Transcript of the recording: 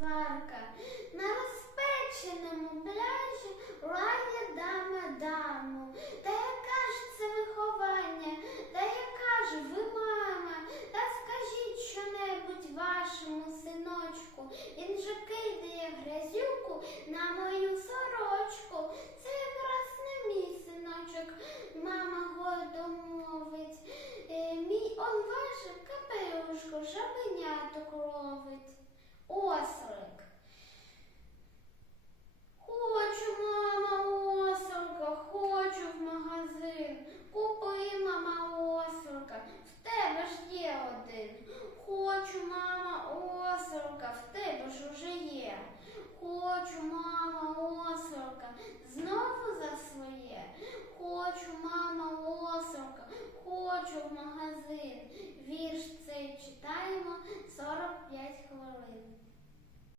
сварка. На розпеченому пляжі лає дама даму. Та яка ж це виховання? Та яка ж ви мама? Та скажіть що-небудь вашому синочку. Він же кидає грязюку на мою сорочку. Це якраз не мій синочок. Мама гордо мовить. Е, Мій он ваше капелюшко, жабеняток ловить. Ослик. Хочу, мама, оселка, хочу в магазин. Купи, мама, оселка, в тебе ж є один. Хочу, мама, осорка, в тебе ж уже є. Хочу, мама, осорка, знову за своє. Хочу, мама, осорка, хочу в магазин. Вірш цей читаємо 45 хвилин.